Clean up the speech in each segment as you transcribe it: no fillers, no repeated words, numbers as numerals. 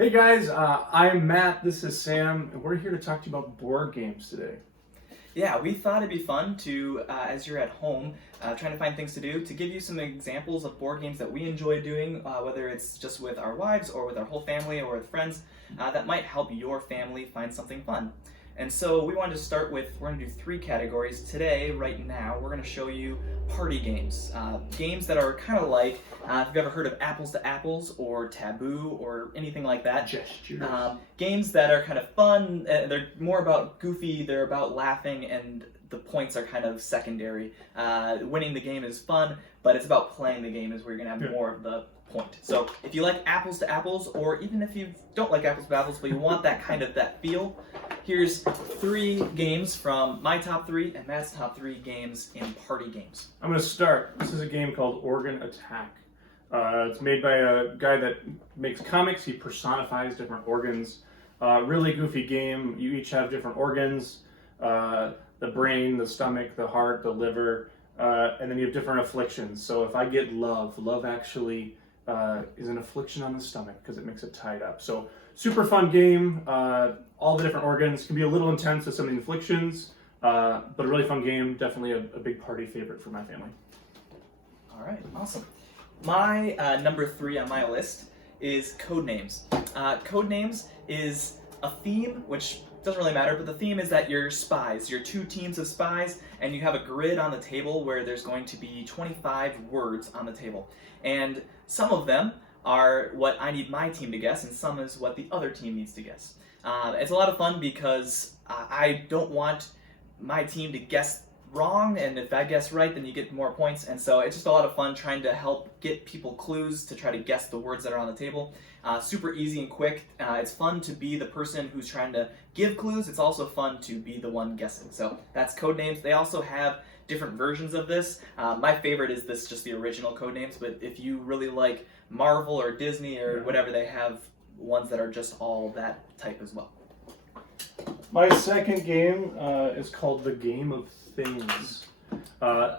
Hey guys, I'm Matt, this is Sam, and we're here to talk to you about board games today. Yeah, we thought it'd be fun to, as you're at home, trying to find things to do, to give you some examples of board games that we enjoy doing, whether it's just with our wives or with our whole family or with friends, that might help your family find something fun. And so we wanted to start with, we're going to do three categories. Today, right now, we're going to show you party games. Games that are kind of like, if you've ever heard of Apples to Apples or Taboo or anything like that. Gestures. Games that are kind of fun, they're more about goofy, they're about laughing, and the points are kind of secondary. Winning the game is fun, but it's about playing the game is where you're going to have more of the point. So if you like Apples to Apples, or even if you don't like Apples to Apples, but you want that kind of that feel, here's three games from my top three and Matt's top three games in party games. I'm going to start. This is a game called Organ Attack. It's made by a guy that makes comics. He personifies different organs. Really goofy game. You each have different organs. The brain, the stomach, the heart, the liver, and then you have different afflictions. So if I get love actually is an affliction on the stomach because it makes it tied up. So super fun game. All the different organs can be a little intense with some of the afflictions, but a really fun game. Definitely a big party favorite for my family. All right, awesome. My number three on my list is Codenames. Codenames is a theme, which doesn't really matter, but the theme is that you're spies. You're two teams of spies, and you have a grid on the table where there's going to be 25 words on the table. And some of them are what I need my team to guess, and some is what the other team needs to guess. It's a lot of fun because I don't want my team to guess wrong, and if I guess right, then you get more points. And so it's just a lot of fun trying to help get people clues to try to guess the words that are on the table. Super easy and quick. It's fun to be the person who's trying to give clues. It's also fun to be the one guessing. So that's Codenames. They also have different versions of this. My favorite is this, just the original Codenames, but if you really like Marvel or Disney or whatever, they have ones that are just all that type as well. My second game is called The Game of Things.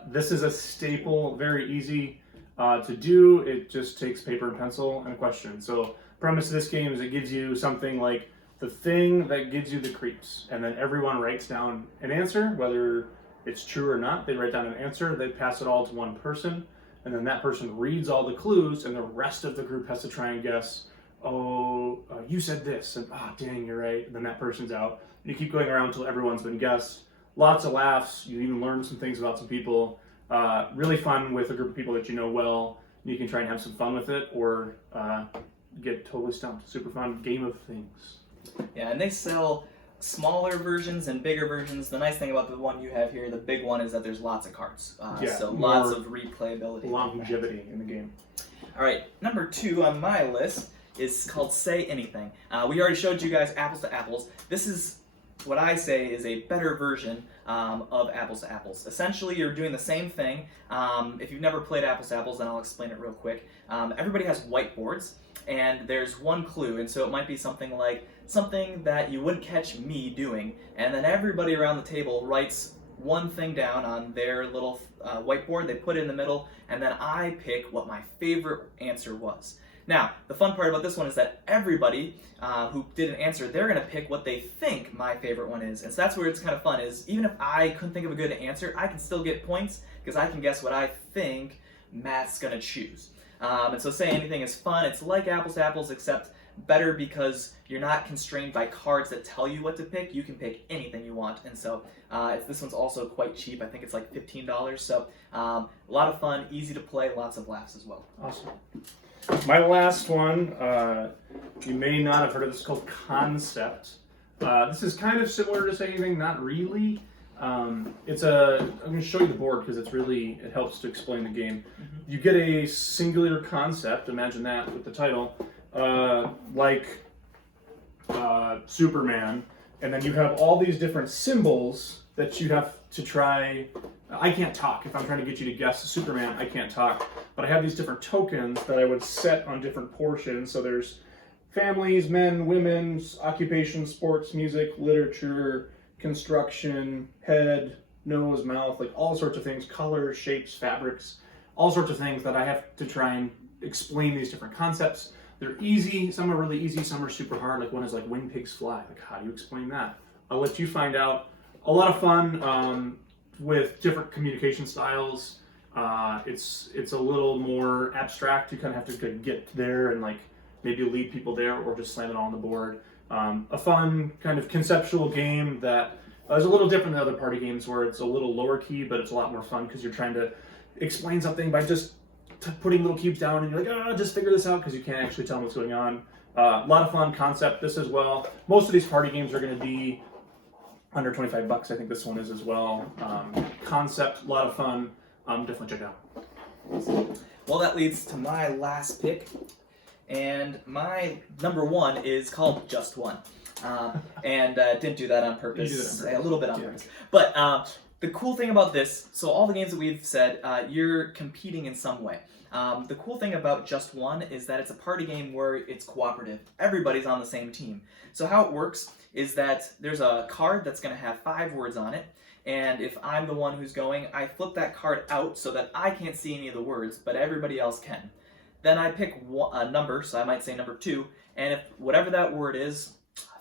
This is a staple, very easy to do. It just takes paper and pencil and a question. So premise of this game is it gives you something like the thing that gives you the creeps, and then everyone writes down an answer, whether it's true or not. They write down an answer, they pass it all to one person, and then that person reads all the clues, and the rest of the group has to try and guess, you said this, and dang, you're right, and then that person's out. You keep going around until everyone's been guessed. Lots of laughs. You even learn some things about some people. Really fun with a group of people that you know well. You can try and have some fun with it, or get totally stumped. Super fun Game of Things. Yeah, and they sell smaller versions and bigger versions. The nice thing about the one you have here, the big one, is that there's lots of cards. So lots of replayability. Longevity in the game. All right, number two on my list is called Say Anything. We already showed you guys Apples to Apples. This is what I say is a better version of Apples to Apples. Essentially, you're doing the same thing. If you've never played Apples to Apples, then I'll explain it real quick. Everybody has whiteboards, and there's one clue, and so it might be something like something that you wouldn't catch me doing, and then everybody around the table writes one thing down on their little whiteboard, they put it in the middle, and then I pick what my favorite answer was. Now, the fun part about this one is that everybody who did an answer, they're going to pick what they think my favorite one is. And so that's where it's kind of fun, is even if I couldn't think of a good answer, I can still get points because I can guess what I think Matt's going to choose. And so Say Anything is fun. It's like Apples to Apples, except better because you're not constrained by cards that tell you what to pick. You can pick anything you want. And so this one's also quite cheap. I think it's like $15. So a lot of fun, easy to play, lots of laughs as well. Awesome. My last one, you may not have heard of this, called Concept. This is kind of similar to Say Anything, not really. I'm going to show you the board because it helps to explain the game. You get a singular concept, imagine that with the title, like Superman, and then you have all these different symbols that you have to try. I can't talk. If I'm trying to get you to guess Superman, I can't talk. But I have these different tokens that I would set on different portions. So there's families, men, women, occupation, sports, music, literature, construction, head, nose, mouth, like all sorts of things, colors, shapes, fabrics, all sorts of things that I have to try and explain these different concepts. They're easy. Some are really easy. Some are super hard. Like one is like When Pigs Fly. Like how do you explain that? I'll let you find out. A lot of fun with different communication styles. It's a little more abstract. You kind of have to get there and like maybe lead people there or just slam it on the board. A fun kind of conceptual game that is a little different than other party games where it's a little lower key, but it's a lot more fun because you're trying to explain something by just putting little cubes down and you're like, just figure this out because you can't actually tell them what's going on. A lot of fun concept, this as well. Most of these party games are going to be under 25 bucks. I think this one is as well. Concept, a lot of fun. Definitely check it out. Well, that leads to my last pick. And my number one is called Just One. And didn't do that on purpose. You did it on purpose. A little bit on purpose. But the cool thing about this, so all the games that we've said, you're competing in some way. The cool thing about Just One is that it's a party game where it's cooperative. Everybody's on the same team. So how it works is that there's a card that's going to have 5 words on it. And if I'm the one who's going, I flip that card out so that I can't see any of the words, but everybody else can. Then I pick a number, so I might say number 2, and if whatever that word is,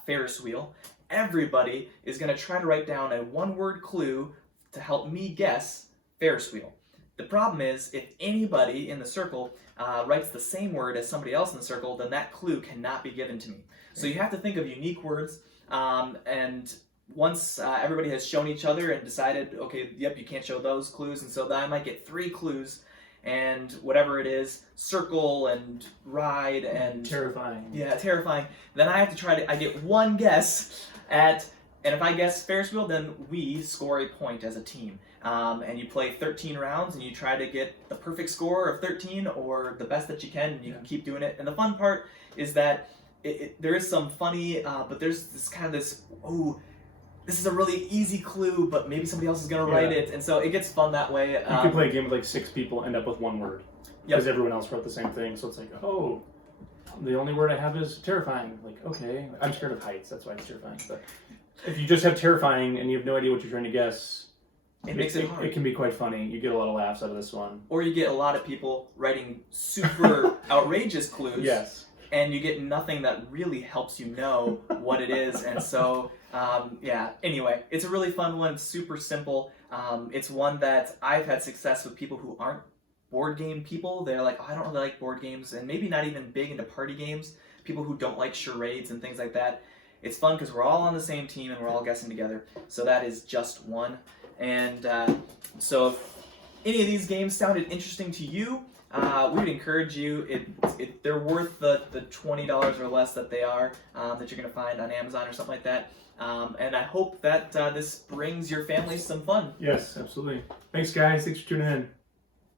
Ferris wheel, everybody is going to try to write down a 1-word clue to help me guess Ferris wheel. The problem is, if anybody in the circle writes the same word as somebody else in the circle, then that clue cannot be given to me. So you have to think of unique words, and once everybody has shown each other and decided, okay, yep, you can't show those clues, and so then I might get 3 clues, and whatever it is, circle and ride and... Terrifying. Yeah, terrifying. Then I have to I get 1 guess at, and if I guess Ferris wheel, then we score a point as a team. And you play 13 rounds, and you try to get the perfect score of 13, or the best that you can, and you can keep doing it. And the fun part is that there is some funny, but there's this kind of this, this is a really easy clue, but maybe somebody else is going to write it, and so it gets fun that way. You can play a game with like 6 people, end up with 1 word. Because everyone else wrote the same thing, so it's like, the only word I have is terrifying. Like, okay, I'm scared of heights, that's why it's terrifying. But if you just have terrifying and you have no idea what you're trying to guess, it makes it hard. It can be quite funny. You get a lot of laughs out of this one. Or you get a lot of people writing super outrageous clues. Yes. And you get nothing that really helps you know what it is, and so... anyway, it's a really fun one. It's super simple. It's one that I've had success with people who aren't board game people. They're like, I don't really like board games, and maybe not even big into party games. People who don't like charades and things like that. It's fun because we're all on the same team and we're all guessing together. So that is Just One. And so if any of these games sounded interesting to you, we would encourage you. They're worth the $20 or less that they are, that you're going to find on Amazon or something like that. And I hope that this brings your family some fun. Yes, absolutely. Thanks, guys. Thanks for tuning in.